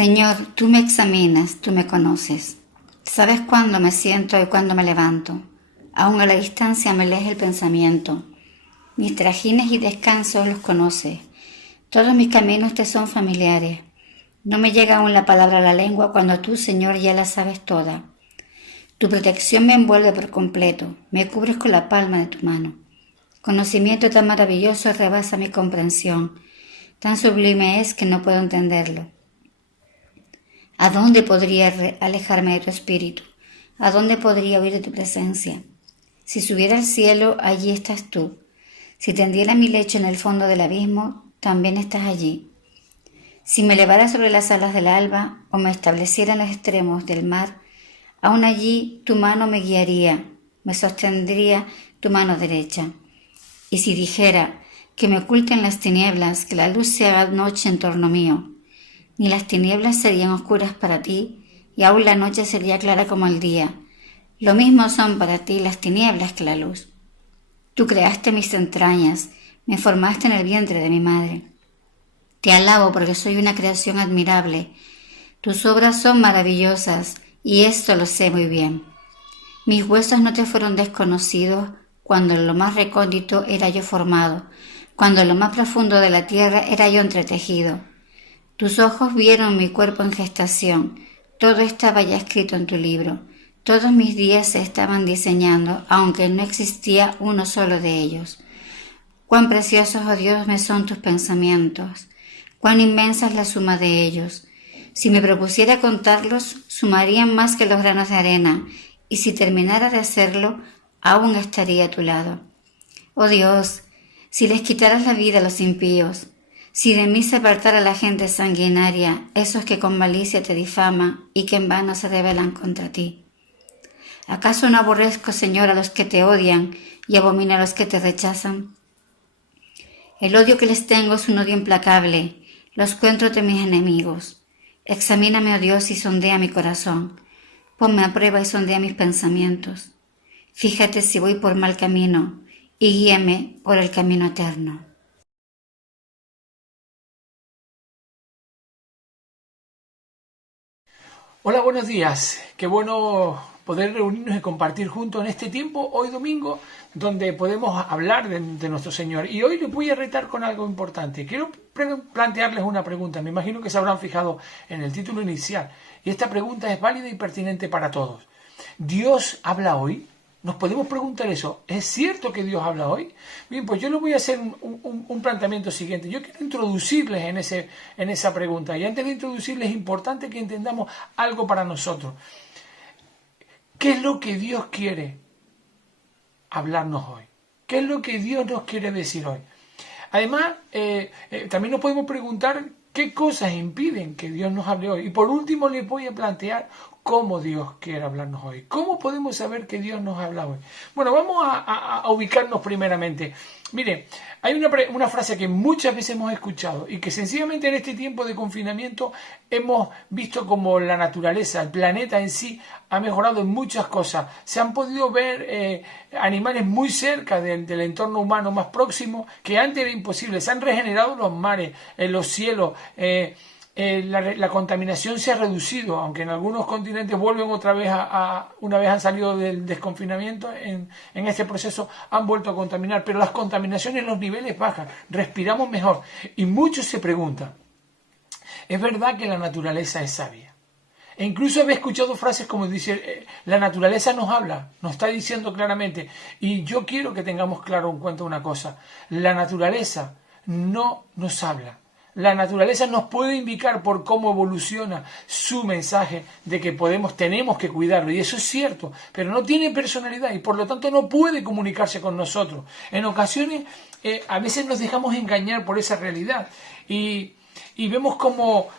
Señor, tú me examinas, tú me conoces. Sabes cuándo me siento y cuándo me levanto. Aún a la distancia me lees el pensamiento. Mis trajines y descansos los conoces. Todos mis caminos te son familiares. No me llega aún la palabra a la lengua cuando tú, Señor, ya la sabes toda. Tu protección me envuelve por completo. Me cubres con la palma de tu mano. Conocimiento tan maravilloso rebasa mi comprensión. Tan sublime es que no puedo entenderlo. ¿A dónde podría alejarme de tu espíritu? ¿A dónde podría huir de tu presencia? Si subiera al cielo, allí estás tú. Si tendiera mi lecho en el fondo del abismo, también estás allí. Si me elevara sobre las alas del alba o me estableciera en los extremos del mar, aún allí tu mano me guiaría, me sostendría tu mano derecha. Y si dijera que me oculten las tinieblas, que la luz se haga noche en torno mío, ni las tinieblas serían oscuras para ti, y aún la noche sería clara como el día. Lo mismo son para ti las tinieblas que la luz. Tú creaste mis entrañas, me formaste en el vientre de mi madre. Te alabo porque soy una creación admirable. Tus obras son maravillosas, y esto lo sé muy bien. Mis huesos no te fueron desconocidos cuando en lo más recóndito era yo formado, cuando en lo más profundo de la tierra era yo entretejido. Tus ojos vieron mi cuerpo en gestación, todo estaba ya escrito en tu libro, todos mis días se estaban diseñando, aunque no existía uno solo de ellos. Cuán preciosos, oh Dios, me son tus pensamientos, cuán inmensa es la suma de ellos. Si me propusiera contarlos, sumarían más que los granos de arena, y si terminara de hacerlo, aún estaría a tu lado. Oh Dios, si les quitaras la vida a los impíos, si de mí se apartara la gente sanguinaria, esos que con malicia te difaman y que en vano se rebelan contra ti. ¿Acaso no aborrezco, Señor, a los que te odian y abomino a los que te rechazan? El odio que les tengo es un odio implacable, los cuento de mis enemigos. Examíname, oh Dios, y sondea mi corazón. Ponme a prueba y sondea mis pensamientos. Fíjate si voy por mal camino y guíame por el camino eterno. Hola, buenos días. Qué bueno poder reunirnos y compartir juntos en este tiempo, hoy domingo, donde podemos hablar de nuestro Señor. Y hoy les voy a retar con algo importante. Quiero plantearles una pregunta. Me imagino que se habrán fijado en el título inicial. Y esta pregunta es válida y pertinente para todos. ¿Dios habla hoy? Nos podemos preguntar eso. ¿Es cierto que Dios habla hoy? Bien, pues yo les voy a hacer un planteamiento siguiente. Yo quiero introducirles en esa pregunta. Y antes de introducirles es importante que entendamos algo para nosotros. ¿Qué es lo que Dios quiere hablarnos hoy? ¿Qué es lo que Dios nos quiere decir hoy? Además, también nos podemos preguntar qué cosas impiden que Dios nos hable hoy. Y por último les voy a plantear cómo Dios quiere hablarnos hoy. ¿Cómo podemos saber que Dios nos habla hoy? Bueno, vamos a ubicarnos primeramente. Mire, hay una frase que muchas veces hemos escuchado y que sencillamente en este tiempo de confinamiento hemos visto como la naturaleza, el planeta en sí ha mejorado en muchas cosas. Se han podido ver animales muy cerca del entorno humano más próximo que antes era imposible. Se han regenerado los mares, los cielos, la contaminación se ha reducido, aunque en algunos continentes vuelven otra vez una vez han salido del desconfinamiento, en este proceso han vuelto a contaminar, pero las contaminaciones, los niveles bajan, respiramos mejor. Y muchos se preguntan, ¿es verdad que la naturaleza es sabia? E incluso he escuchado frases como dice, la naturaleza nos habla, nos está diciendo claramente, y yo quiero que tengamos claro en cuenta una cosa, la naturaleza no nos habla. La naturaleza nos puede indicar por cómo evoluciona su mensaje de que tenemos que cuidarlo, y eso es cierto, pero no tiene personalidad y por lo tanto no puede comunicarse con nosotros. En ocasiones, a veces nos dejamos engañar por esa realidad y vemos como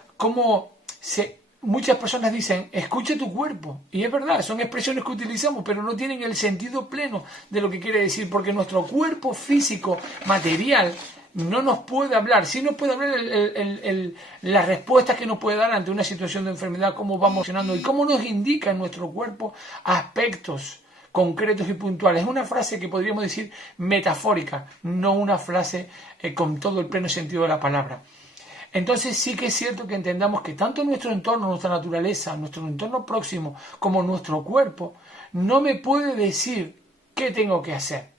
muchas personas dicen, escucha tu cuerpo, y es verdad, son expresiones que utilizamos, pero no tienen el sentido pleno de lo que quiere decir, porque nuestro cuerpo físico, material, no nos puede hablar. Sí nos puede hablar las respuestas que nos puede dar ante una situación de enfermedad, cómo va emocionando y cómo nos indica en nuestro cuerpo aspectos concretos y puntuales. Es una frase que podríamos decir metafórica, no una frase con todo el pleno sentido de la palabra. Entonces sí que es cierto que entendamos que tanto nuestro entorno, nuestra naturaleza, nuestro entorno próximo, como nuestro cuerpo, no me puede decir qué tengo que hacer.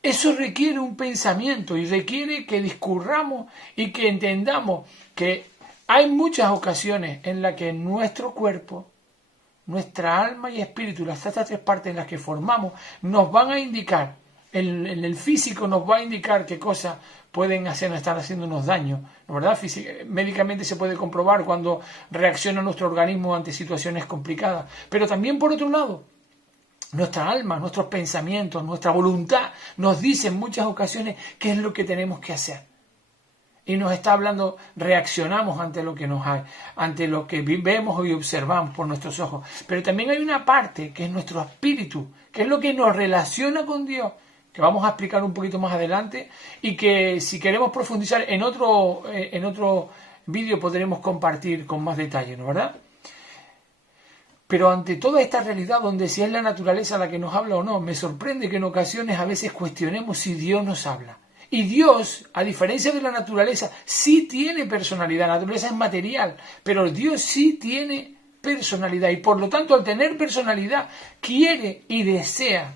Eso requiere un pensamiento y requiere que discurramos y que entendamos que hay muchas ocasiones en las que nuestro cuerpo, nuestra alma y espíritu, estas tres partes en las que formamos, nos van a indicar, en el físico nos va a indicar qué cosas pueden estar haciéndonos daño, ¿no, verdad? Médicamente se puede comprobar cuando reacciona nuestro organismo ante situaciones complicadas, pero también por otro lado, nuestra alma, nuestros pensamientos, nuestra voluntad nos dice en muchas ocasiones qué es lo que tenemos que hacer. Y nos está hablando, reaccionamos ante lo que nos hay, ante lo que vemos y observamos por nuestros ojos. Pero también hay una parte que es nuestro espíritu, que es lo que nos relaciona con Dios, que vamos a explicar un poquito más adelante y que si queremos profundizar en otro vídeo podremos compartir con más detalle, ¿no, verdad? Pero ante toda esta realidad, donde si es la naturaleza la que nos habla o no, me sorprende que en ocasiones a veces cuestionemos si Dios nos habla. Y Dios, a diferencia de la naturaleza, sí tiene personalidad. La naturaleza es material, pero Dios sí tiene personalidad. Y por lo tanto, al tener personalidad, quiere y desea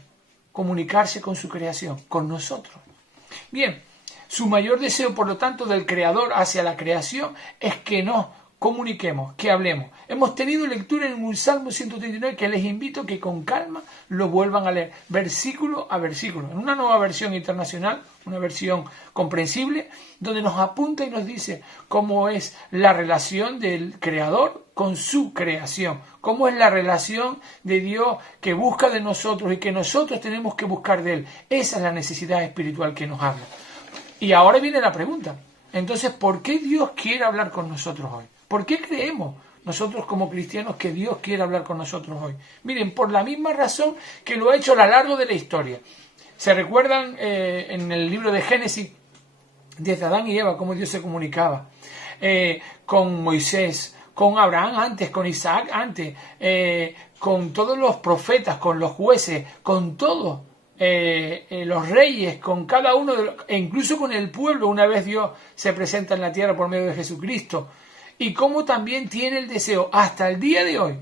comunicarse con su creación, con nosotros. Bien, su mayor deseo, por lo tanto, del Creador hacia la creación es que nos comuniquemos, que hablemos. Hemos tenido lectura en un Salmo 139 que les invito a que con calma lo vuelvan a leer, versículo a versículo, en una nueva versión internacional, una versión comprensible, donde nos apunta y nos dice cómo es la relación del Creador con su creación, cómo es la relación de Dios que busca de nosotros y que nosotros tenemos que buscar de Él. Esa es la necesidad espiritual que nos habla. Y ahora viene la pregunta. Entonces, ¿por qué Dios quiere hablar con nosotros hoy? ¿Por qué creemos nosotros como cristianos que Dios quiere hablar con nosotros hoy? Miren, por la misma razón que lo ha hecho a lo largo de la historia. ¿Se recuerdan en el libro de Génesis, desde Adán y Eva, cómo Dios se comunicaba? Con Moisés, con Abraham antes, con Isaac antes, con todos los profetas, con los jueces, con todos los reyes, con cada uno, e incluso con el pueblo, una vez Dios se presenta en la tierra por medio de Jesucristo. Y cómo también tiene el deseo hasta el día de hoy,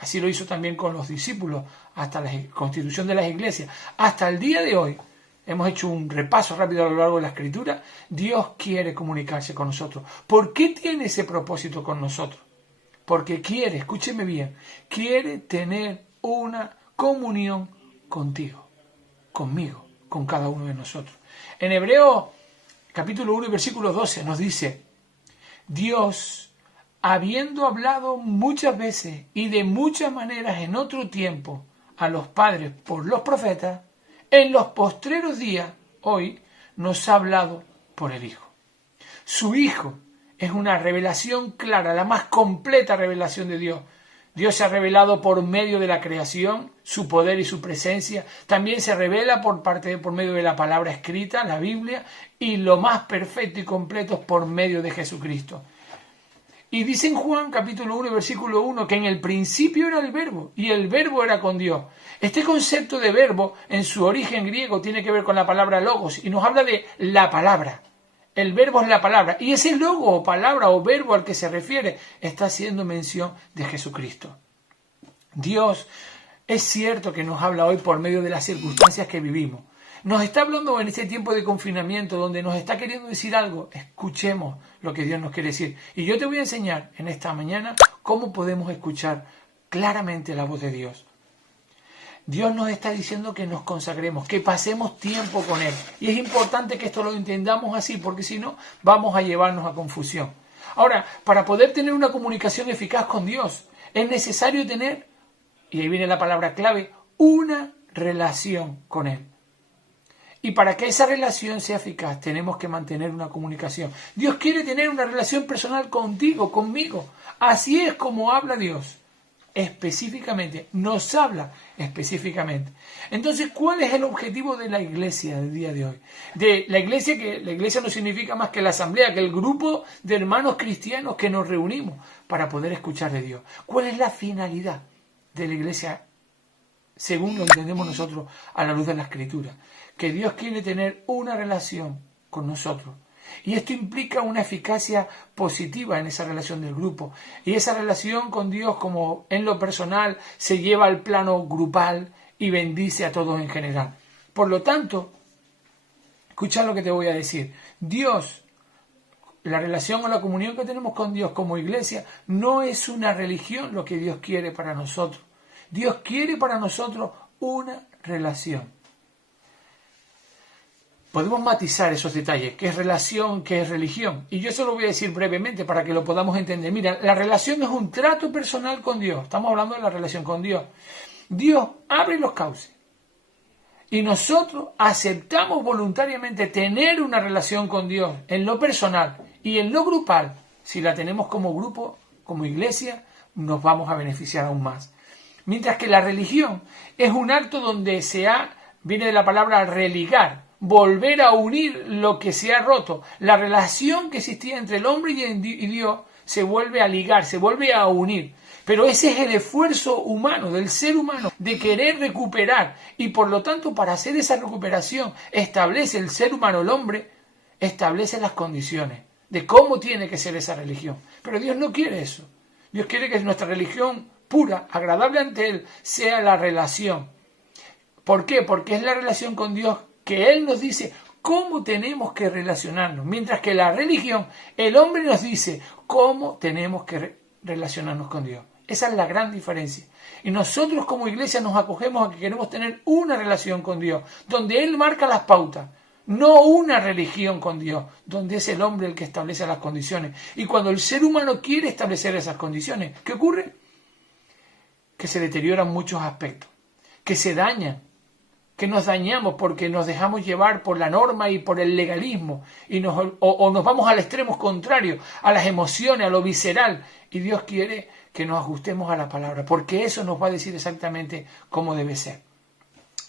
así lo hizo también con los discípulos, hasta la constitución de las iglesias, hasta el día de hoy, hemos hecho un repaso rápido a lo largo de la Escritura, Dios quiere comunicarse con nosotros. ¿Por qué tiene ese propósito con nosotros? Porque quiere, escúcheme bien, quiere tener una comunión contigo, conmigo, con cada uno de nosotros. En Hebreos capítulo 1 y versículo 12 nos dice, Dios, habiendo hablado muchas veces y de muchas maneras en otro tiempo a los padres por los profetas, en los postreros días, hoy, nos ha hablado por el Hijo. Su Hijo es una revelación clara, la más completa revelación de Dios. Dios se ha revelado por medio de la creación, su poder y su presencia. También se revela por medio de la palabra escrita, la Biblia, y lo más perfecto y completo es por medio de Jesucristo. Y dice en Juan capítulo 1 versículo 1 que en el principio era el verbo y el verbo era con Dios. Este concepto de verbo en su origen griego tiene que ver con la palabra logos y nos habla de la palabra. El verbo es la palabra y ese logo o palabra o verbo al que se refiere está haciendo mención de Jesucristo. Dios es cierto que nos habla hoy por medio de las circunstancias que vivimos. Nos está hablando en este tiempo de confinamiento donde nos está queriendo decir algo. Escuchemos lo que Dios nos quiere decir. Y yo te voy a enseñar en esta mañana cómo podemos escuchar claramente la voz de Dios. Dios nos está diciendo que nos consagremos, que pasemos tiempo con Él. Y es importante que esto lo entendamos así, porque si no, vamos a llevarnos a confusión. Ahora, para poder tener una comunicación eficaz con Dios, es necesario tener, y ahí viene la palabra clave, una relación con Él. Y para que esa relación sea eficaz, tenemos que mantener una comunicación. Dios quiere tener una relación personal contigo, conmigo. Así es como habla Dios. Específicamente, nos habla específicamente. Entonces, ¿cuál es el objetivo de la iglesia del día de hoy? De la iglesia, que la iglesia no significa más que la asamblea, que el grupo de hermanos cristianos que nos reunimos para poder escuchar de Dios. ¿Cuál es la finalidad de la iglesia según lo entendemos nosotros a la luz de la Escritura? Que Dios quiere tener una relación con nosotros Y esto implica una eficacia positiva en esa relación del grupo. Y esa relación con Dios, como en lo personal, se lleva al plano grupal y bendice a todos en general. Por lo tanto, escucha lo que te voy a decir. Dios, la relación o la comunión que tenemos con Dios como iglesia, no es una religión lo que Dios quiere para nosotros. Dios quiere para nosotros una relación. Podemos matizar esos detalles, qué es relación, qué es religión. Y yo se lo voy a decir brevemente para que lo podamos entender. Mira, la relación es un trato personal con Dios. Estamos hablando de la relación con Dios. Dios abre los cauces. Y nosotros aceptamos voluntariamente tener una relación con Dios en lo personal y en lo grupal. Si la tenemos como grupo, como iglesia, nos vamos a beneficiar aún más. Mientras que la religión es un acto donde viene de la palabra religar, volver a unir lo que se ha roto. La relación que existía entre el hombre y Dios se vuelve a ligar, se vuelve a unir. Pero ese es el esfuerzo humano, del ser humano, de querer recuperar. Y por lo tanto, para hacer esa recuperación, establece el ser humano, el hombre, establece las condiciones de cómo tiene que ser esa religión. Pero Dios no quiere eso. Dios quiere que nuestra religión pura, agradable ante Él, sea la relación. ¿Por qué? Porque es la relación con Dios que Él nos dice cómo tenemos que relacionarnos. Mientras que la religión, el hombre nos dice cómo tenemos que relacionarnos con Dios. Esa es la gran diferencia. Y nosotros como iglesia nos acogemos a que queremos tener una relación con Dios, donde Él marca las pautas, no una religión con Dios, donde es el hombre el que establece las condiciones. Y cuando el ser humano quiere establecer esas condiciones, ¿qué ocurre? Que se deterioran muchos aspectos, que se dañan, que nos dañamos porque nos dejamos llevar por la norma y por el legalismo y nos vamos al extremo contrario, a las emociones, a lo visceral. Y Dios quiere que nos ajustemos a la palabra, porque eso nos va a decir exactamente cómo debe ser.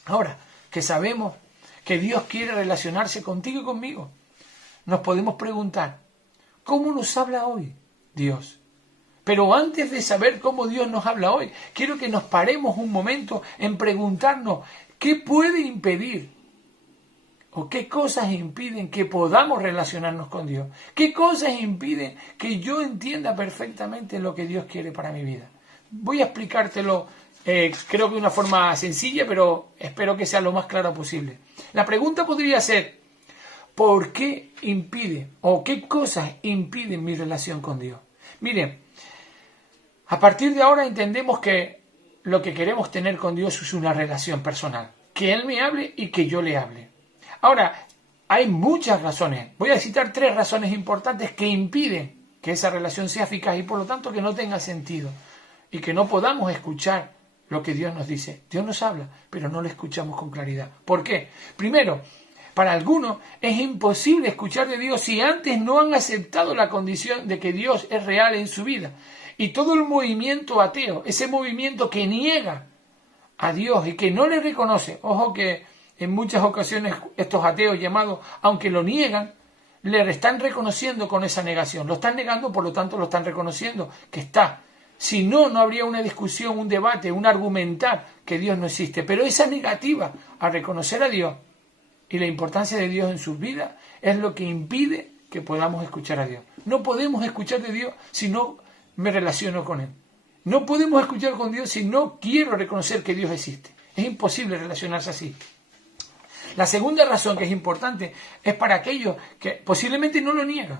Ahora, que sabemos que Dios quiere relacionarse contigo y conmigo, nos podemos preguntar, ¿cómo nos habla hoy Dios? Pero antes de saber cómo Dios nos habla hoy, quiero que nos paremos un momento en preguntarnos, ¿qué puede impedir? ¿O qué cosas impiden que podamos relacionarnos con Dios? ¿Qué cosas impiden que yo entienda perfectamente lo que Dios quiere para mi vida? Voy a explicártelo, creo que de una forma sencilla, pero espero que sea lo más clara posible. La pregunta podría ser, ¿por qué impide o qué cosas impiden mi relación con Dios? Miren, a partir de ahora entendemos que lo que queremos tener con Dios es una relación personal. Que Él me hable y que yo le hable. Ahora, hay muchas razones. Voy a citar 3 razones importantes que impiden que esa relación sea eficaz y por lo tanto que no tenga sentido. Y que no podamos escuchar lo que Dios nos dice. Dios nos habla, pero no lo escuchamos con claridad. ¿Por qué? Primero, para algunos es imposible escuchar de Dios si antes no han aceptado la condición de que Dios es real en su vida. Y todo el movimiento ateo, ese movimiento que niega a Dios y que no le reconoce, ojo que en muchas ocasiones estos ateos llamados, aunque lo niegan, le están reconociendo con esa negación. Lo están negando, por lo tanto lo están reconociendo que está. Si no, no habría una discusión, un debate, un argumentar que Dios no existe. Pero esa negativa a reconocer a Dios y la importancia de Dios en sus vidas es lo que impide que podamos escuchar a Dios. No podemos escuchar de Dios si no me relaciono con Él. No podemos escuchar con Dios si no quiero reconocer que Dios existe. Es imposible relacionarse así. La segunda razón que es importante es para aquellos que posiblemente no lo niegan.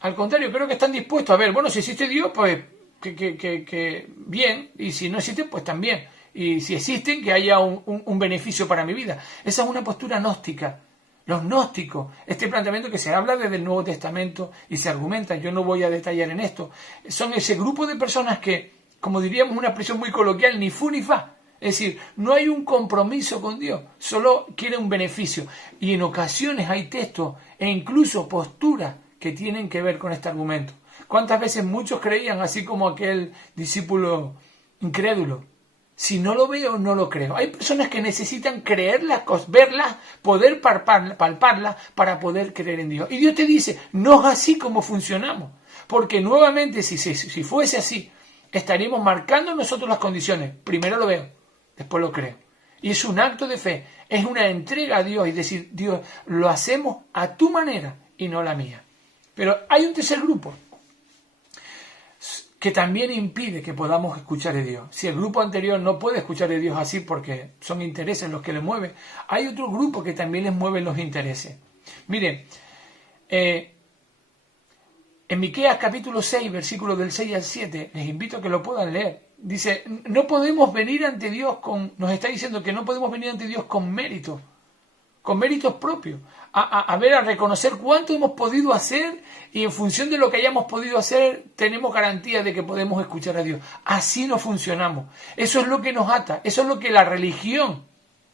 Al contrario, creo que están dispuestos a ver, bueno, si existe Dios, pues que bien, y si no existe, pues también. Y si existen, que haya un beneficio para mi vida. Esa es una postura gnóstica. Los gnósticos, este planteamiento que se habla desde el Nuevo Testamento y se argumenta, yo no voy a detallar en esto, son ese grupo de personas que, como diríamos una expresión muy coloquial, ni fu ni fa. Es decir, no hay un compromiso con Dios, solo quiere un beneficio. Y en ocasiones hay textos e incluso posturas que tienen que ver con este argumento. ¿Cuántas veces muchos creían, así como aquel discípulo incrédulo? Si no lo veo, no lo creo. Hay personas que necesitan creer las cosas, verlas, poder palparlas para poder creer en Dios. Y Dios te dice, no es así como funcionamos. Porque nuevamente, si fuese así, estaríamos marcando nosotros las condiciones. Primero lo veo, después lo creo. Y es un acto de fe, es una entrega a Dios y decir, Dios, lo hacemos a tu manera y no la mía. Pero hay un tercer grupo que también impide que podamos escuchar de Dios. Si el grupo anterior no puede escuchar de Dios así porque son intereses los que le mueven, hay otro grupo que también les mueven los intereses. Miren, en Miqueas capítulo 6, versículos del 6 al 7, les invito a que lo puedan leer. Dice, no podemos venir ante Dios nos está diciendo que no podemos venir ante Dios con méritos propios, a reconocer cuánto hemos podido hacer y en función de lo que hayamos podido hacer tenemos garantía de que podemos escuchar a Dios. Así no funcionamos. Eso es lo que nos ata, eso es lo que la religión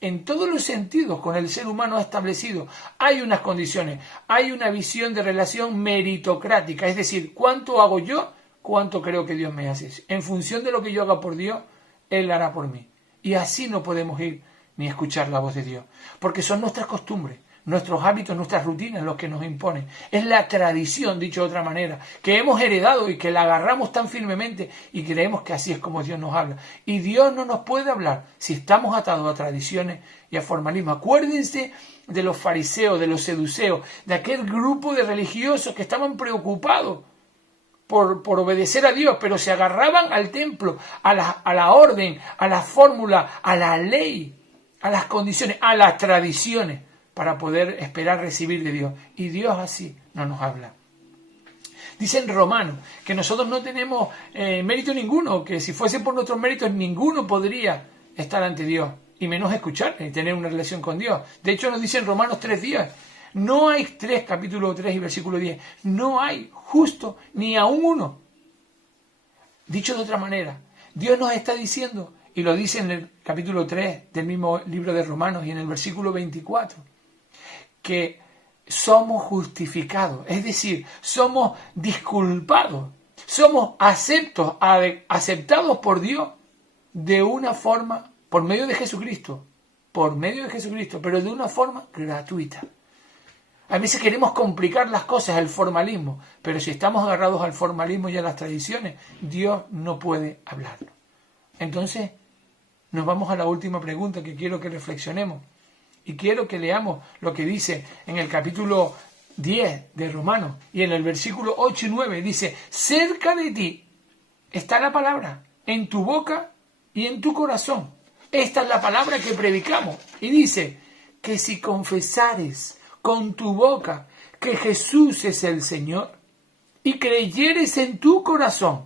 en todos los sentidos con el ser humano ha establecido. Hay unas condiciones, hay una visión de relación meritocrática, es decir, ¿cuánto hago yo? ¿Cuánto creo que Dios me hace? En función de lo que yo haga por Dios, Él hará por mí. Y así no podemos ir ni escuchar la voz de Dios, porque son nuestras costumbres, nuestros hábitos, nuestras rutinas los que nos imponen. Es la tradición, dicho de otra manera, que hemos heredado y que la agarramos tan firmemente y creemos que así es como Dios nos habla. Y Dios no nos puede hablar si estamos atados a tradiciones y a formalismo. Acuérdense de los fariseos, de los seduceos, de aquel grupo de religiosos que estaban preocupados por obedecer a Dios, pero se agarraban al templo, a la orden, a la fórmula, a la ley, a las condiciones, a las tradiciones, para poder esperar recibir de Dios. Y Dios así no nos habla. Dice en Romanos que nosotros no tenemos mérito ninguno, que si fuese por nuestros méritos ninguno podría estar ante Dios, y menos escuchar y tener una relación con Dios. De hecho nos dice en Romanos 3:10, no hay capítulo 3 y versículo 10, no hay justo ni aún uno. Dicho de otra manera, Dios nos está diciendo, y lo dice en el capítulo 3 del mismo libro de Romanos y en el versículo 24, que somos justificados, es decir, somos disculpados, somos aceptados por Dios de una forma, por medio de Jesucristo, pero de una forma gratuita. A veces queremos complicar las cosas, el formalismo, pero si estamos agarrados al formalismo y a las tradiciones, Dios no puede hablarnos. Entonces, nos vamos a la última pregunta que quiero que reflexionemos. Y quiero que leamos lo que dice en el capítulo 10 de Romanos y en el versículo 8 y 9. Dice, cerca de ti está la palabra, en tu boca y en tu corazón. Esta es la palabra que predicamos. Y dice que si confesares con tu boca que Jesús es el Señor y creyeres en tu corazón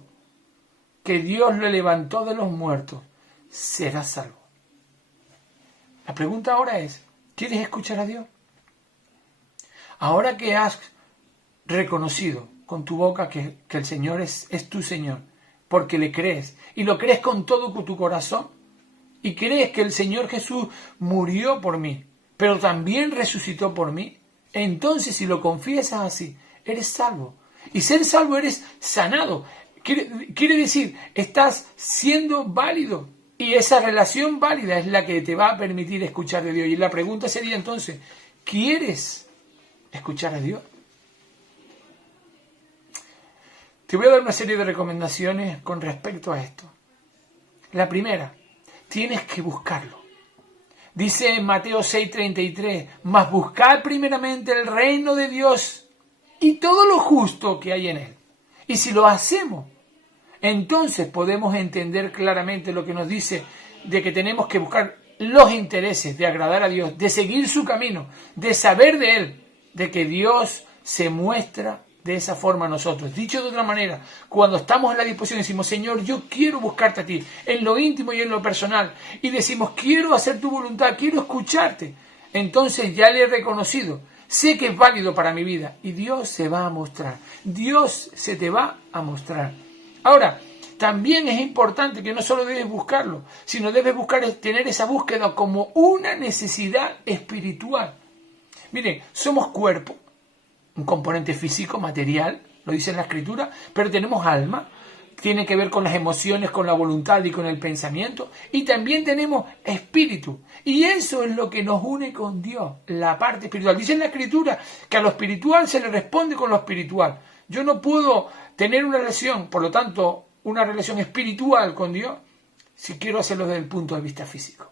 que Dios lo levantó de los muertos, serás salvo. La pregunta ahora es, ¿quieres escuchar a Dios? Ahora que has reconocido con tu boca que el Señor es tu Señor, porque le crees, y lo crees con todo tu corazón, y crees que el Señor Jesús murió por mí, pero también resucitó por mí, entonces si lo confiesas así, eres salvo. Y ser salvo eres sanado. Quiere decir, estás siendo válido. Y esa relación válida es la que te va a permitir escuchar de Dios. Y la pregunta sería entonces, ¿quieres escuchar a Dios? Te voy a dar una serie de recomendaciones con respecto a esto. La primera, tienes que buscarlo. Dice en Mateo 6:33, mas buscad primeramente el reino de Dios y todo lo justo que hay en él. Y si lo hacemos, entonces podemos entender claramente lo que nos dice de que tenemos que buscar los intereses de agradar a Dios, de seguir su camino, de saber de Él, de que Dios se muestra de esa forma a nosotros. Dicho de otra manera, cuando estamos en la disposición decimos, Señor, yo quiero buscarte a ti, en lo íntimo y en lo personal, y decimos, quiero hacer tu voluntad, quiero escucharte, entonces ya le he reconocido, sé que es válido para mi vida, y Dios se va a mostrar, Dios se te va a mostrar. Ahora, también es importante que no solo debes buscarlo, sino debes tener esa búsqueda como una necesidad espiritual. Miren, somos cuerpo, un componente físico, material, lo dice en la Escritura, pero tenemos alma, tiene que ver con las emociones, con la voluntad y con el pensamiento, y también tenemos espíritu, y eso es lo que nos une con Dios, la parte espiritual. Dice en la Escritura que a lo espiritual se le responde con lo espiritual. Yo no puedo tener una relación, por lo tanto, una relación espiritual con Dios, si quiero hacerlo desde el punto de vista físico.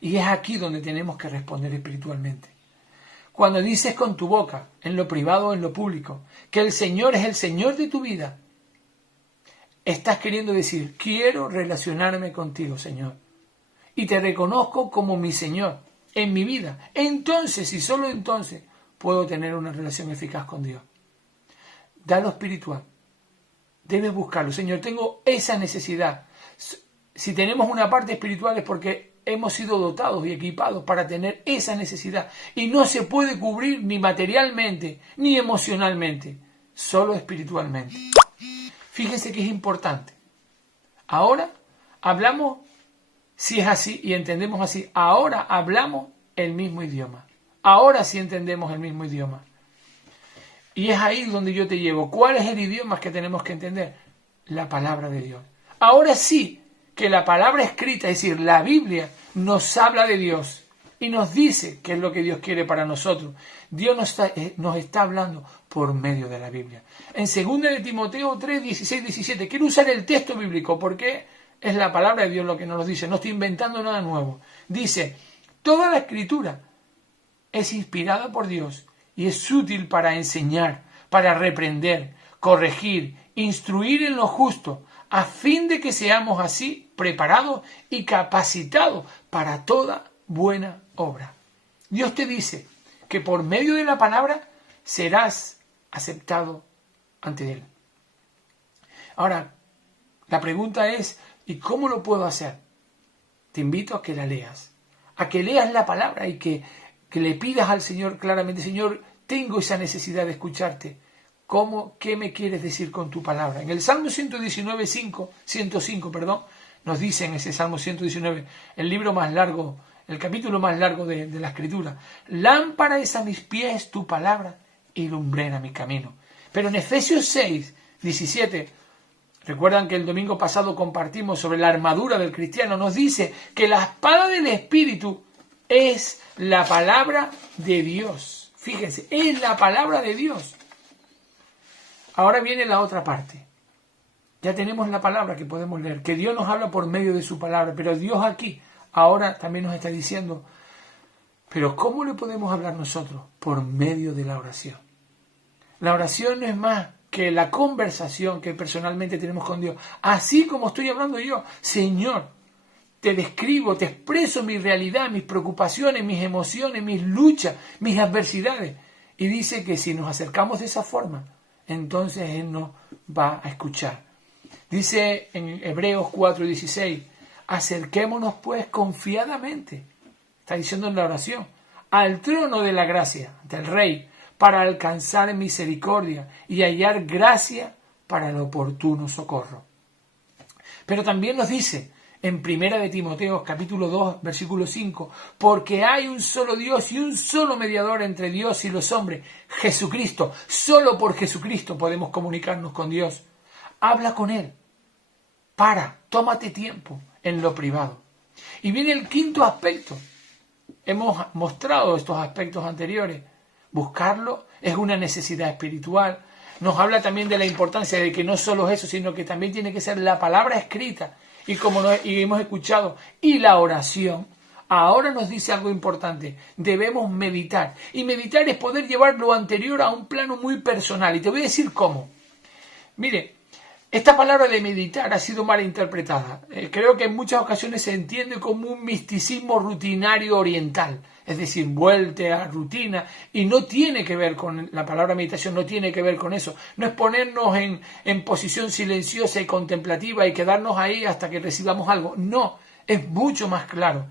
Y es aquí donde tenemos que responder espiritualmente. Cuando dices con tu boca, en lo privado o en lo público, que el Señor es el Señor de tu vida, estás queriendo decir, quiero relacionarme contigo, Señor. Y te reconozco como mi Señor en mi vida. Entonces, y solo entonces, puedo tener una relación eficaz con Dios. Da lo espiritual. Debes buscarlo. Señor, tengo esa necesidad. Si tenemos una parte espiritual es porque hemos sido dotados y equipados para tener esa necesidad. Y no se puede cubrir ni materialmente, ni emocionalmente, solo espiritualmente. Fíjense que es importante. Ahora hablamos, si es así y entendemos así, ahora hablamos el mismo idioma. Ahora sí entendemos el mismo idioma. Y es ahí donde yo te llevo. ¿Cuál es el idioma que tenemos que entender? La palabra de Dios. Ahora sí que la palabra escrita, es decir, la Biblia, nos habla de Dios y nos dice qué es lo que Dios quiere para nosotros. Dios nos está hablando por medio de la Biblia. En 2 de Timoteo 3, 16, 17, quiero usar el texto bíblico porque es la palabra de Dios lo que nos lo dice. No estoy inventando nada nuevo. Dice, toda la escritura es inspirada por Dios y es útil para enseñar, para reprender, corregir, instruir en lo justo, a fin de que seamos así preparados y capacitados para toda buena obra. Dios te dice que por medio de la palabra serás aceptado ante Él. Ahora, la pregunta es, ¿y cómo lo puedo hacer? Te invito a que la leas, a que leas la palabra y que le pidas al Señor claramente, Señor, tengo esa necesidad de escucharte. ¿Qué me quieres decir con tu palabra? En el Salmo 105, nos dice en ese Salmo 119, el libro más largo, el capítulo más largo de la Escritura, lámpara es a mis pies tu palabra y lumbrera mi camino. Pero en Efesios 6, 17, recuerdan que el domingo pasado compartimos sobre la armadura del cristiano, nos dice que la espada del Espíritu es la palabra de Dios. Fíjense, es la palabra de Dios. Ahora viene la otra parte. Ya tenemos la palabra que podemos leer, que Dios nos habla por medio de su palabra, pero Dios aquí ahora también nos está diciendo, pero ¿cómo le podemos hablar nosotros? Por medio de la oración. La oración no es más que la conversación que personalmente tenemos con Dios. Así como estoy hablando yo, Señor, te describo, te expreso mi realidad, mis preocupaciones, mis emociones, mis luchas, mis adversidades. Y dice que si nos acercamos de esa forma, entonces Él nos va a escuchar. Dice en Hebreos 4:16, acerquémonos pues confiadamente, está diciendo en la oración, al trono de la gracia del Rey, para alcanzar misericordia y hallar gracia para el oportuno socorro. Pero también nos dice en 1 de Timoteo capítulo 2 versículo 5, porque hay un solo Dios y un solo mediador entre Dios y los hombres, Jesucristo. Solo por Jesucristo podemos comunicarnos con Dios. Habla con Él. Tómate tiempo en lo privado. Y viene el quinto aspecto. Hemos mostrado estos aspectos anteriores. Buscarlo es una necesidad espiritual. Nos habla también de la importancia de que no solo es eso, sino que también tiene que ser la palabra escrita. Y como hemos escuchado, y la oración, ahora nos dice algo importante, debemos meditar. Y meditar es poder llevar lo anterior a un plano muy personal. Y te voy a decir cómo. Mire, esta palabra de meditar ha sido mal interpretada. Creo que en muchas ocasiones se entiende como un misticismo rutinario oriental. Es decir, vuelta a rutina, y no tiene que ver con la palabra meditación, no tiene que ver con eso. No es ponernos en posición silenciosa y contemplativa y quedarnos ahí hasta que recibamos algo. No, es mucho más claro.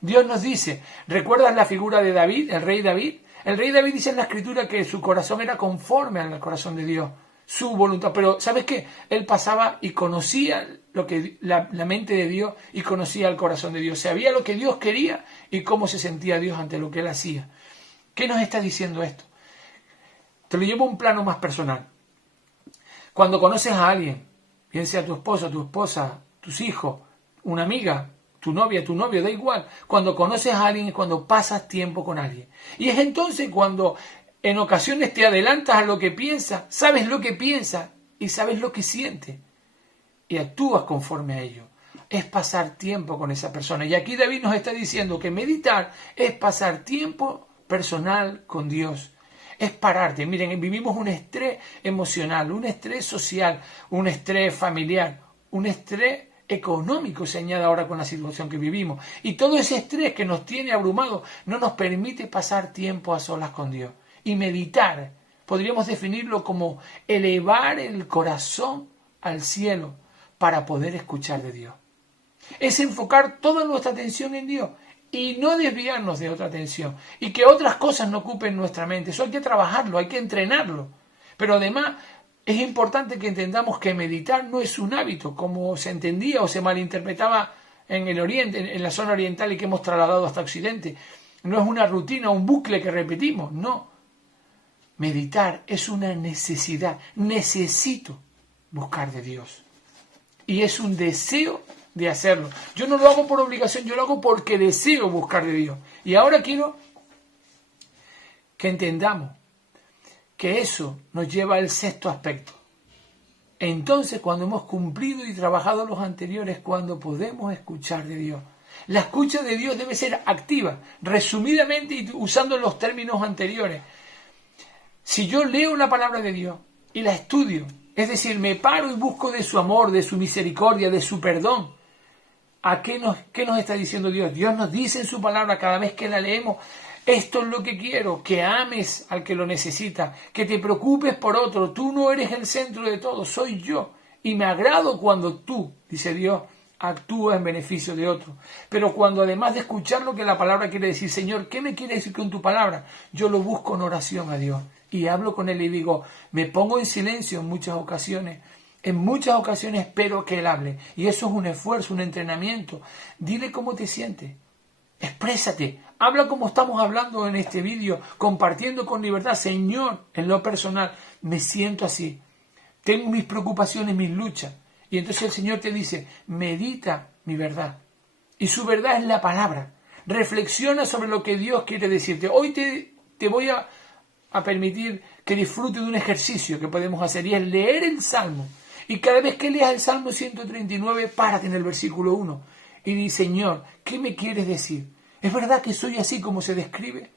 Dios nos dice, ¿recuerdas la figura de David, el rey David? El rey David dice en la Escritura que su corazón era conforme al corazón de Dios, su voluntad. Pero ¿sabes qué? Él pasaba y conocía lo que la mente de Dios y conocía el corazón de Dios. Sabía lo que Dios quería y cómo se sentía Dios ante lo que Él hacía. ¿Qué nos está diciendo esto? Te lo llevo a un plano más personal. Cuando conoces a alguien, bien sea tu esposo, tu esposa, tus hijos, una amiga, tu novia, tu novio, da igual. Cuando conoces a alguien es cuando pasas tiempo con alguien. Y es entonces cuando en ocasiones te adelantas a lo que piensa, sabes lo que piensa y sabes lo que siente. Y actúas conforme a ello. Es pasar tiempo con esa persona. Y aquí David nos está diciendo que meditar es pasar tiempo personal con Dios. Es pararte. Miren, vivimos un estrés emocional, un estrés social, un estrés familiar, un estrés económico se añade ahora con la situación que vivimos. Y todo ese estrés que nos tiene abrumados no nos permite pasar tiempo a solas con Dios. Y meditar, podríamos definirlo como elevar el corazón al cielo para poder escuchar de Dios. Es enfocar toda nuestra atención en Dios y no desviarnos de otra atención y que otras cosas no ocupen nuestra mente. Eso hay que trabajarlo, hay que entrenarlo. Pero además es importante que entendamos que meditar no es un hábito, como se entendía o se malinterpretaba en el Oriente, en la zona oriental y que hemos trasladado hasta Occidente. No es una rutina, un bucle que repetimos, no. Meditar es una necesidad. Necesito buscar de Dios. Y es un deseo de hacerlo. Yo no lo hago por obligación, yo lo hago porque deseo buscar de Dios. Y ahora quiero que entendamos que eso nos lleva al sexto aspecto. Entonces, cuando hemos cumplido y trabajado los anteriores, cuando podemos escuchar de Dios. La escucha de Dios debe ser activa, resumidamente y usando los términos anteriores. Si yo leo la palabra de Dios y la estudio, es decir, me paro y busco de su amor, de su misericordia, de su perdón, ¿a qué nos está diciendo Dios? Dios nos dice en su palabra cada vez que la leemos, esto es lo que quiero, que ames al que lo necesita, que te preocupes por otro, tú no eres el centro de todo, soy yo. Y me agrado cuando tú, dice Dios, actúas en beneficio de otro. Pero cuando además de escuchar lo que la palabra quiere decir, Señor, ¿qué me quiere decir con tu palabra? Yo lo busco en oración a Dios y hablo con Él y digo, me pongo en silencio en muchas ocasiones espero que Él hable. Y eso es un esfuerzo, un entrenamiento. Dile cómo te sientes. Exprésate. Habla como estamos hablando en este vídeo, compartiendo con libertad. Señor, en lo personal, me siento así. Tengo mis preocupaciones, mis luchas. Y entonces el Señor te dice, medita mi verdad. Y su verdad es la palabra. Reflexiona sobre lo que Dios quiere decirte. Hoy te voy a permitir que disfrutes de un ejercicio que podemos hacer. Y es leer el Salmo. Y cada vez que leas el Salmo 139, párate en el versículo 1 y di, Señor, ¿qué me quieres decir? ¿Es verdad que soy así como se describe?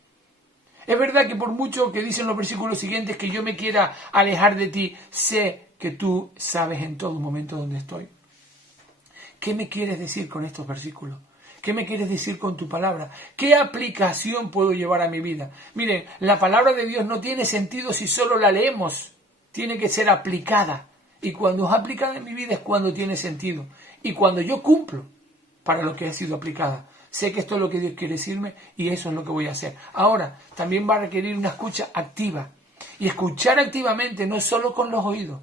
¿Es verdad que por mucho que dicen los versículos siguientes que yo me quiera alejar de ti, sé que tú sabes en todo momento dónde estoy? ¿Qué me quieres decir con estos versículos? ¿Qué me quieres decir con tu palabra? ¿Qué aplicación puedo llevar a mi vida? Miren, la palabra de Dios no tiene sentido si solo la leemos. Tiene que ser aplicada. Y cuando es aplicada en mi vida es cuando tiene sentido. Y cuando yo cumplo para lo que ha sido aplicada. Sé que esto es lo que Dios quiere decirme y eso es lo que voy a hacer. Ahora, también va a requerir una escucha activa. Y escuchar activamente no es solo con los oídos.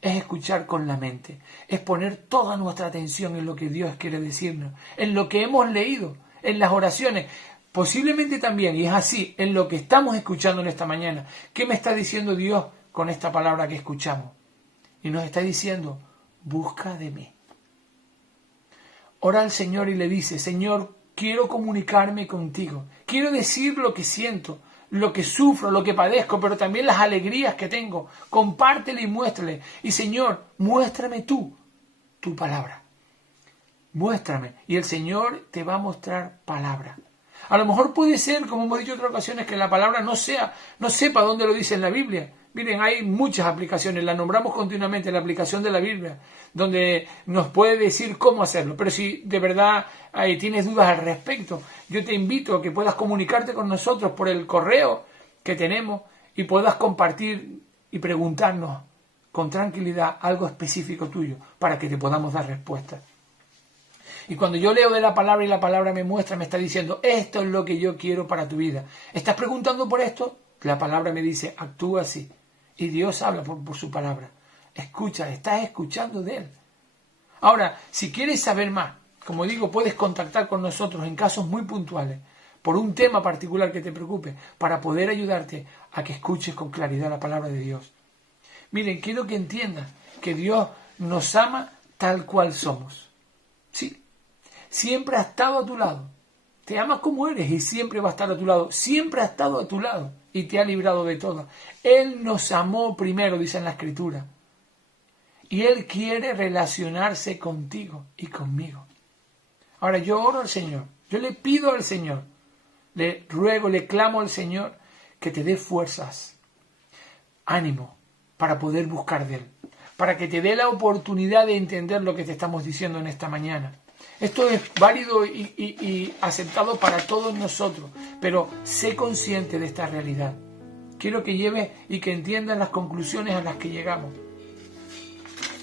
Es escuchar con la mente. Es poner toda nuestra atención en lo que Dios quiere decirnos. En lo que hemos leído. En las oraciones. Posiblemente también, y es así, en lo que estamos escuchando en esta mañana. ¿Qué me está diciendo Dios con esta palabra que escuchamos? Y nos está diciendo, busca de mí. Ora al Señor y le dice, Señor, quiero comunicarme contigo. Quiero decir lo que siento, lo que sufro, lo que padezco, pero también las alegrías que tengo. Compártele y muéstrale. Y Señor, muéstrame tú, tu palabra. Muéstrame. Y el Señor te va a mostrar palabra. A lo mejor puede ser, como hemos dicho en otras ocasiones, que la palabra no sepa dónde lo dice en la Biblia. Miren, hay muchas aplicaciones, la nombramos continuamente, la aplicación de la Biblia, donde nos puede decir cómo hacerlo. Pero si de verdad tienes dudas al respecto, yo te invito a que puedas comunicarte con nosotros por el correo que tenemos y puedas compartir y preguntarnos con tranquilidad algo específico tuyo para que te podamos dar respuesta. Y cuando yo leo de la palabra y la palabra me muestra, me está diciendo, esto es lo que yo quiero para tu vida. ¿Estás preguntando por esto? La palabra me dice, actúa así. Y Dios habla por su palabra. Escucha, estás escuchando de Él. Ahora, si quieres saber más, como digo, puedes contactar con nosotros en casos muy puntuales, por un tema particular que te preocupe, para poder ayudarte a que escuches con claridad la palabra de Dios. Miren, quiero que entiendas que Dios nos ama tal cual somos. Sí, siempre ha estado a tu lado. Te ama como eres y siempre va a estar a tu lado. Siempre ha estado a tu lado y te ha librado de todo. Él nos amó primero, dice en la Escritura. Y Él quiere relacionarse contigo y conmigo. Ahora yo oro al Señor. Yo le pido al Señor le ruego, le clamo al Señor que te dé fuerzas, ánimo para poder buscar de Él, para que te dé la oportunidad de entender lo que te estamos diciendo en esta mañana. Esto es válido y aceptado para todos nosotros, pero sé consciente de esta realidad. Quiero que lleves y que entiendas las conclusiones a las que llegamos.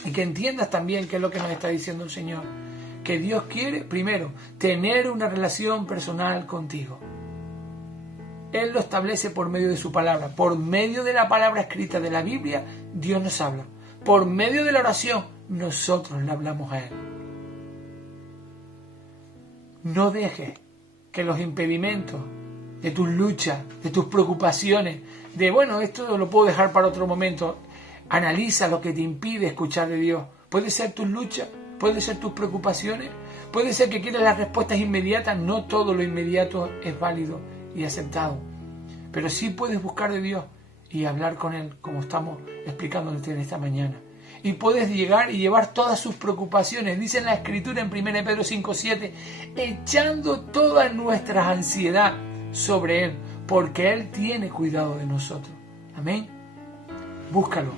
Y que entiendas también qué es lo que nos está diciendo el Señor. Que Dios quiere, primero, tener una relación personal contigo. Él lo establece por medio de su palabra. Por medio de la palabra escrita de la Biblia, Dios nos habla. Por medio de la oración, nosotros le hablamos a Él. No dejes que los impedimentos de tus luchas, de tus preocupaciones, de bueno, esto lo puedo dejar para otro momento. Analiza lo que te impide escuchar de Dios. Puede ser tus luchas, puede ser tus preocupaciones, puede ser que quieras las respuestas inmediatas. No todo lo inmediato es válido y aceptado. Pero sí puedes buscar de Dios y hablar con Él, como estamos explicándote en esta mañana. Y puedes llegar y llevar todas sus preocupaciones. Dice en la Escritura en 1 Pedro 5:7, echando toda nuestra ansiedad sobre Él, porque Él tiene cuidado de nosotros. Amén. Búscalo.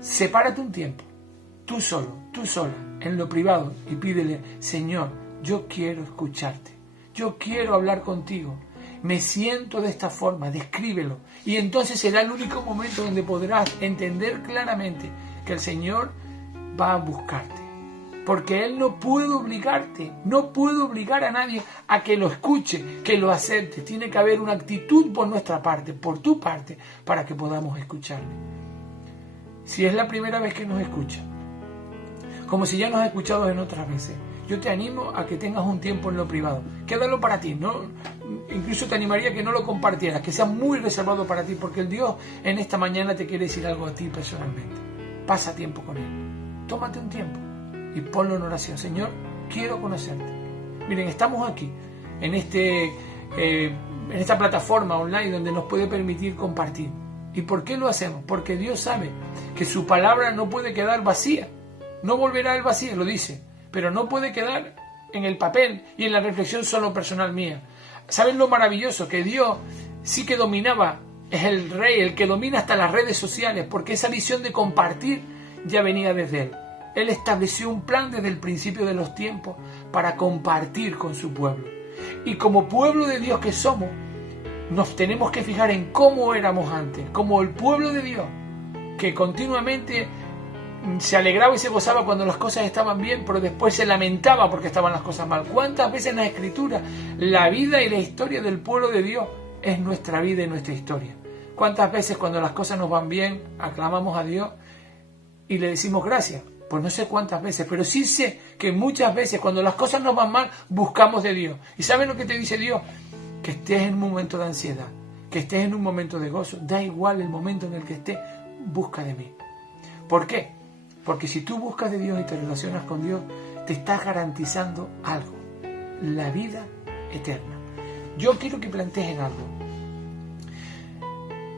Sepárate un tiempo, tú solo, tú sola, en lo privado, y pídele: Señor, yo quiero escucharte, yo quiero hablar contigo, me siento de esta forma, descríbelo. Y entonces será el único momento donde podrás entender claramente que el Señor va a buscarte. Porque Él no puede obligarte, no puede obligar a nadie a que lo escuche, que lo acepte. Tiene que haber una actitud por nuestra parte, por tu parte, para que podamos escucharle. Si es la primera vez que nos escucha, como si ya nos has escuchado en otras veces, yo te animo a que tengas un tiempo en lo privado. Quédalo para ti, ¿no? Incluso te animaría a que no lo compartieras, que sea muy reservado para ti, porque el Dios en esta mañana te quiere decir algo a ti personalmente. Pasa tiempo con Él. Tómate un tiempo y ponlo en oración. Señor, quiero conocerte. Miren, estamos aquí, en esta plataforma online donde nos puede permitir compartir. ¿Y por qué lo hacemos? Porque Dios sabe que su palabra no puede quedar vacía. No volverá al vacío, lo dice. Pero no puede quedar en el papel y en la reflexión solo personal mía. ¿Saben lo maravilloso? Que Dios sí que dominaba, es el Rey, el que domina hasta las redes sociales, porque esa visión de compartir ya venía desde Él. Él estableció un plan desde el principio de los tiempos para compartir con su pueblo. Y como pueblo de Dios que somos, nos tenemos que fijar en cómo éramos antes, como el pueblo de Dios, que continuamente se alegraba y se gozaba cuando las cosas estaban bien, pero después se lamentaba porque estaban las cosas mal. ¿Cuántas veces en la Escritura la vida y la historia del pueblo de Dios es nuestra vida y nuestra historia? ¿Cuántas veces cuando las cosas nos van bien aclamamos a Dios y le decimos gracias? Pues no sé cuántas veces, pero sí sé que muchas veces cuando las cosas nos van mal buscamos de Dios. ¿Y saben lo que te dice Dios? Que estés en un momento de ansiedad, que estés en un momento de gozo, da igual el momento en el que estés, busca de mí. ¿Por qué? Porque si tú buscas de Dios y te relacionas con Dios, te estás garantizando algo: la vida eterna. Yo quiero que planteen algo.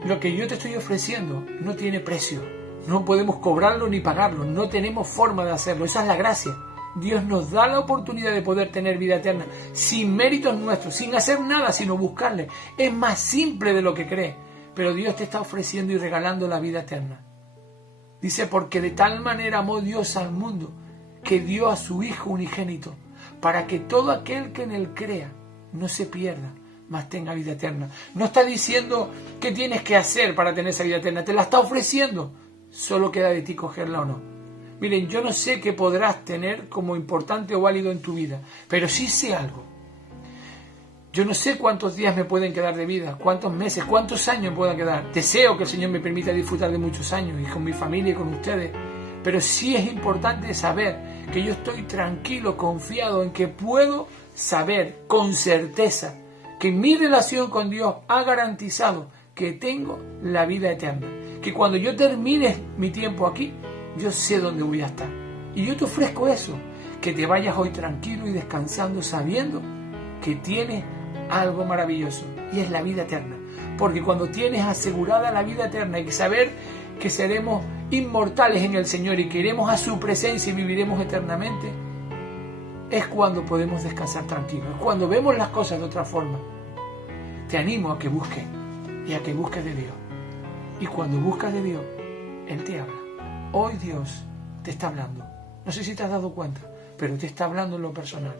Lo que yo te estoy ofreciendo no tiene precio. No podemos cobrarlo ni pagarlo. No tenemos forma de hacerlo. Esa es la gracia. Dios nos da la oportunidad de poder tener vida eterna sin méritos nuestros, sin hacer nada, sino buscarle. Es más simple de lo que crees. Pero Dios te está ofreciendo y regalando la vida eterna. Dice: porque de tal manera amó Dios al mundo, que dio a su Hijo unigénito, para que todo aquel que en Él crea no se pierda, mas tenga vida eterna. No está diciendo qué tienes que hacer para tener esa vida eterna, te la está ofreciendo. Solo queda de ti cogerla o no. Miren, yo no sé qué podrás tener como importante o válido en tu vida, pero sí sé algo. Yo no sé cuántos días me pueden quedar de vida, cuántos meses, cuántos años me puedan quedar. Deseo que el Señor me permita disfrutar de muchos años y con mi familia y con ustedes. Pero sí es importante saber que yo estoy tranquilo, confiado en que puedo saber con certeza que mi relación con Dios ha garantizado que tengo la vida eterna. Que cuando yo termine mi tiempo aquí, yo sé dónde voy a estar. Y yo te ofrezco eso, que te vayas hoy tranquilo y descansando sabiendo que tienes algo maravilloso, y es la vida eterna. Porque cuando tienes asegurada la vida eterna, hay que saber que seremos inmortales en el Señor y que iremos a su presencia y viviremos eternamente. Es cuando podemos descansar tranquilos, es cuando vemos las cosas de otra forma. te animo a que busques y a que busques de Dios. Y cuando buscas de Dios, Él te habla. Hoy Dios te está hablando. No sé si te has dado cuenta, pero te está hablando en lo personal.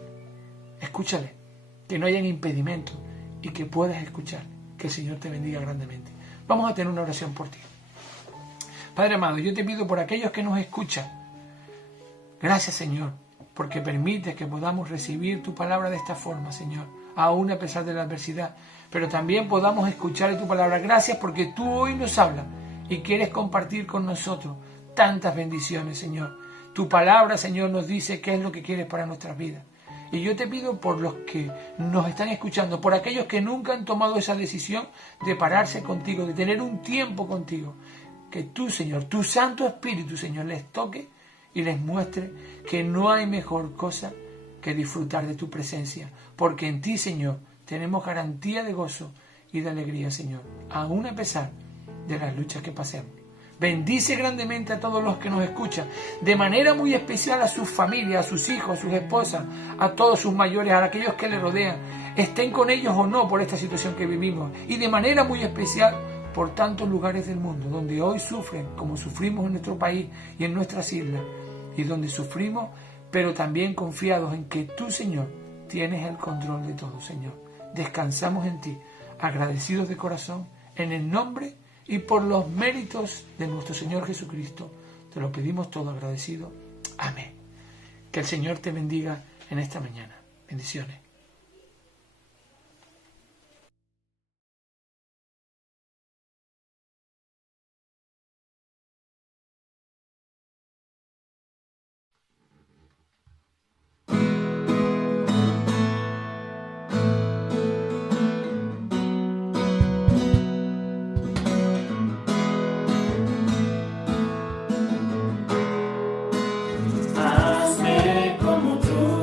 Escúchale, que no hayan impedimentos y que puedas escuchar. Que el Señor te bendiga grandemente. Vamos a tener una oración por ti. Padre amado, yo te pido por aquellos que nos escuchan. Gracias, Señor, porque permites que podamos recibir tu palabra de esta forma, Señor, aún a pesar de la adversidad, pero también podamos escuchar tu palabra. Gracias porque tú hoy nos hablas y quieres compartir con nosotros tantas bendiciones, Señor. Tu palabra, Señor, nos dice qué es lo que quieres para nuestras vidas. Y yo te pido por los que nos están escuchando, por aquellos que nunca han tomado esa decisión de pararse contigo, de tener un tiempo contigo, que tú, Señor, tu Santo Espíritu, Señor, les toque y les muestre que no hay mejor cosa que disfrutar de tu presencia, porque en ti, Señor, tenemos garantía de gozo y de alegría, Señor, aún a pesar de las luchas que pasemos. Bendice grandemente a todos los que nos escuchan, de manera muy especial a sus familias, a sus hijos, a sus esposas, a todos sus mayores, a aquellos que le rodean, estén con ellos o no por esta situación que vivimos, y de manera muy especial por tantos lugares del mundo, donde hoy sufren, como sufrimos en nuestro país y en nuestras islas, y donde sufrimos, pero también confiados en que tú, Señor, tienes el control de todo, Señor. Descansamos en ti, agradecidos de corazón, en el nombre y por los méritos de nuestro Señor Jesucristo. Te lo pedimos todo agradecido. Amén. Que el Señor te bendiga en esta mañana. Bendiciones. Hazme como tú.